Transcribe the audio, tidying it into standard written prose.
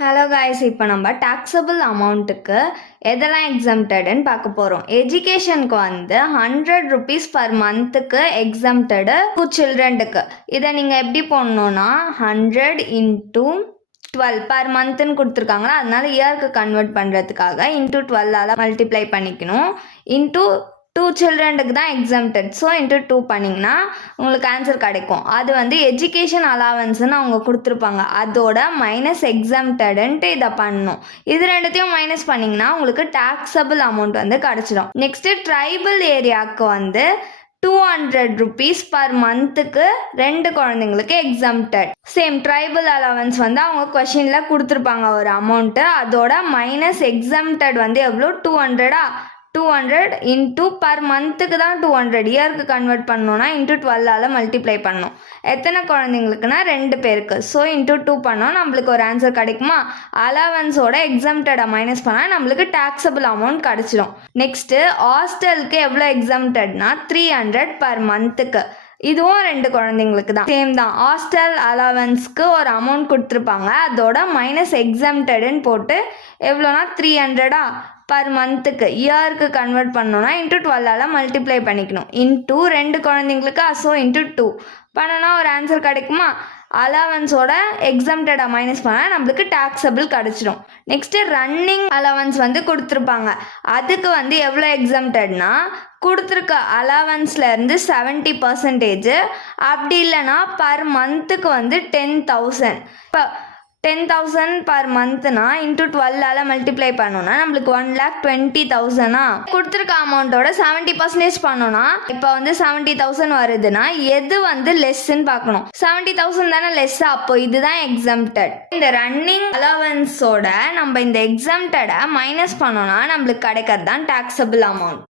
Hello guys, இப்போ நம்ம taxable அமௌண்ட்டுக்கு எதெல்லாம் எக்ஸம்டடுன்னு பார்க்க போகிறோம். எஜுகேஷனுக்கு வந்து 100 rupees பர் மந்த்துக்கு எக்ஸம்டடு சில்ட்ரனுக்கு. இதை நீங்கள் எப்படி போடணுன்னா 100 into 12 பர் மந்த்துன்னு கொடுத்துருக்காங்களா, அதனால இயருக்கு கன்வெர்ட் பண்ணுறதுக்காக into 12ஆல் மல்டிப்ளை பண்ணிக்கணும். இன்ட்டு 2 சில்ட்ரனுக்கு தான் எக்ஸம்டட். ஸோ இன்ட்டு 2 பண்ணிங்கன்னா உங்களுக்கு ஆன்சர் கிடைக்கும். அது வந்து எஜுகேஷன் அலவன்ஸ்னு அவங்க கொடுத்துருப்பாங்க, அதோட மைனஸ் எக்ஸம்டடுன்ட்டு இதை பண்ணணும். இது ரெண்டுத்தையும் மைனஸ் பண்ணிங்கன்னா உங்களுக்கு டாக்ஸபிள் அமௌண்ட் வந்து கிடச்சிடும். நெக்ஸ்ட்டு ட்ரைபல் ஏரியாவுக்கு வந்து 200 rupees பர் மந்த்துக்கு 2 குழந்தைங்களுக்கு எக்ஸம்டட். சேம் ட்ரைபல் அலவன்ஸ் வந்து அவங்க கொஷினில் கொடுத்துருப்பாங்க ஒரு அமௌண்ட்டு, அதோட மைனஸ் எக்ஸம்டட் வந்து எவ்வளோ 200 200 இன்ட்டு பர் மந்த்துக்கு தான் 200, இயருக்கு கன்வெர்ட் பண்ணோன்னா இன்ட்டு 12ஆல் மல்டிப்ளை பண்ணணும். எத்தனை குழந்தைங்களுக்குன்னா 2 பேருக்கு. ஸோ இன்ட்டு 2 பண்ணோம், நம்மளுக்கு ஒரு ஆன்சர் கிடைக்குமா. அலவன்ஸோட எக்ஸம்டடை மைனஸ் பண்ணால் நம்மளுக்கு டாக்ஸபிள் அமௌண்ட் கிடச்சிடும். நெக்ஸ்ட்டு ஹாஸ்டலுக்கு எவ்வளோ எக்ஸம்டட்னா 300 பர் மந்த்துக்கு. இதுவும் 2 குழந்தைங்களுக்கு தான், சேம் தான். ஹாஸ்டல் அலவன்ஸ்க்கு ஒரு அமௌண்ட் கொடுத்துருப்பாங்க, அதோட மைனஸ் எக்ஸம்டடுன்னு போட்டு எவ்வளோனா 300 பர் மந்த்துக்கு. இயருக்கு கன்வெர்ட் பண்ணோன்னா இன்ட்டு 12ஆல் மல்டிப்ளை பண்ணிக்கணும். இன்ட்டு 2 குழந்தைங்களுக்கு, ஸோ இன்ட்டு 2 பண்ணோன்னா ஒரு ஆன்சர் கிடைக்குமா. அலவன்ஸோட எக்ஸம்டடை மைனஸ் பண்ணால் நம்மளுக்கு டாக்ஸபிள் கிடச்சிடும். நெக்ஸ்ட்டு ரன்னிங் அலவன்ஸ் வந்து கொடுத்துருப்பாங்க, அதுக்கு வந்து எவ்வளோ எக்ஸம்டட்னா கொடுத்துருக்க அலவன்ஸ்லேருந்து 70%, அப்படி இல்லைன்னா பர் மந்த்துக்கு வந்து 10,000. இப்போ 10,000 பர் மந்த்னா இன்ட்டு 12ஆல் மல்டிப்ளை பண்ணோன்னா நம்மளுக்கு 1,20,000 கொடுத்துருக்க அமௌண்ட்டோட 70% பண்ணோன்னா இப்போ வந்து 70,000 வருதுன்னா எது வந்து லெஸ்ன்னு பார்க்கணும். 70,000 தானே லெஸ், அப்போ இதுதான் எக்ஸம்டட். இந்த ரன்னிங் அலவன்ஸோட நம்ம இந்த எக்ஸம்டடை மைனஸ் பண்ணோன்னா நம்மளுக்கு கிடைக்கிறது தான் டாக்ஸபிள் அமௌண்ட்.